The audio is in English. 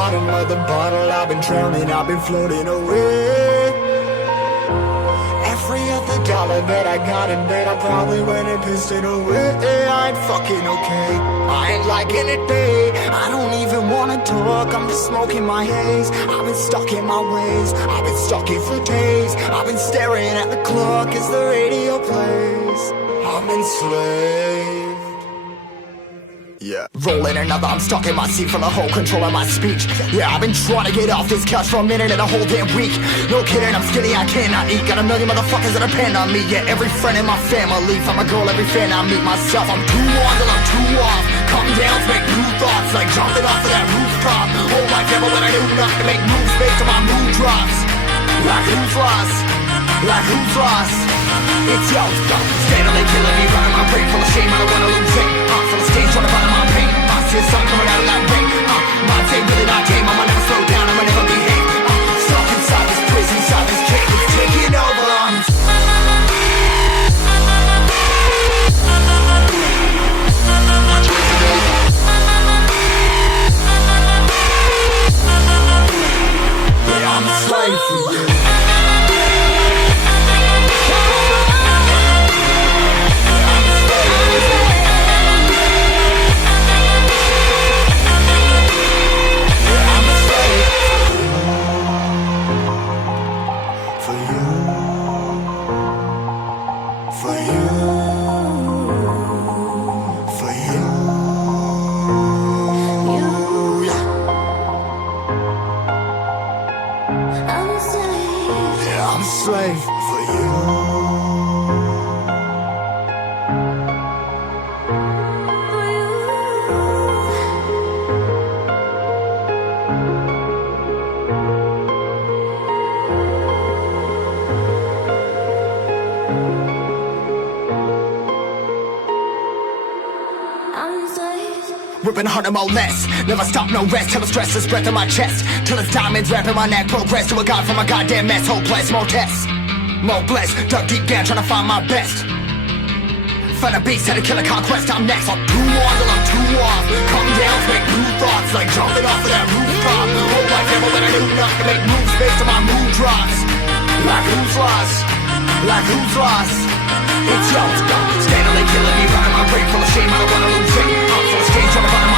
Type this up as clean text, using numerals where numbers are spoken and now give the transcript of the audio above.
bottom of the bottle, I've been drowning, I've been floating away. Every other dollar that I got in bed, I probably went and pissed it away. I ain't fucking okay, I ain't liking it, babe. I don't even wanna talk, I'm just smoking my haze. I've been stuck in my ways, I've been stuck here for days. I've been staring at the clock as the radio plays. I'm enslaved. Yeah. Rolling another, I'm stuck in my seat, full of whole control of my speech. Yeah, I've been trying to get off this couch for a minute and a whole damn week. No kidding, I'm skinny, I cannot eat. Got a million motherfuckers that depend on me. Yeah, every friend in my family, from a girl, every fan I meet myself. I'm too on till I'm too off. Come down to make new thoughts, like jumping off of that rooftop. Whole life ever when I knew not to make moves based on my mood drops. Like who's lost? Like who's lost? It's yo, steadily killing me, running my brain full of shame, I don't wanna lose it. Full of stage, trying to find my pain. See the sun coming out of that rain. My day really not game, I'ma never slow down, I'ma never behave. Stuck inside this prison, inside this cage, it's taking over. Yeah, I'm a slave for you. I'm a slave for you. Ripping harder, more less. Never stop, no rest. Till the stress is breath in my chest. Till it's diamonds wrapping my neck. Progress to a god from a goddamn mess. Hopeless, more tests, more blessed. Dug deep down, trying to find my best. Find a beast, had to kill a conquest. I'm next. I'm too on till I'm too off. Come down, make new thoughts, like jumping off of that rooftop. Whole life ever when I knew not to make moves based on my mood drops. Like who's lost? Like who's lost? It's yo, steadily killing me, running my brain full of shame. I don't wanna lose it. I'm full of stage, trying to find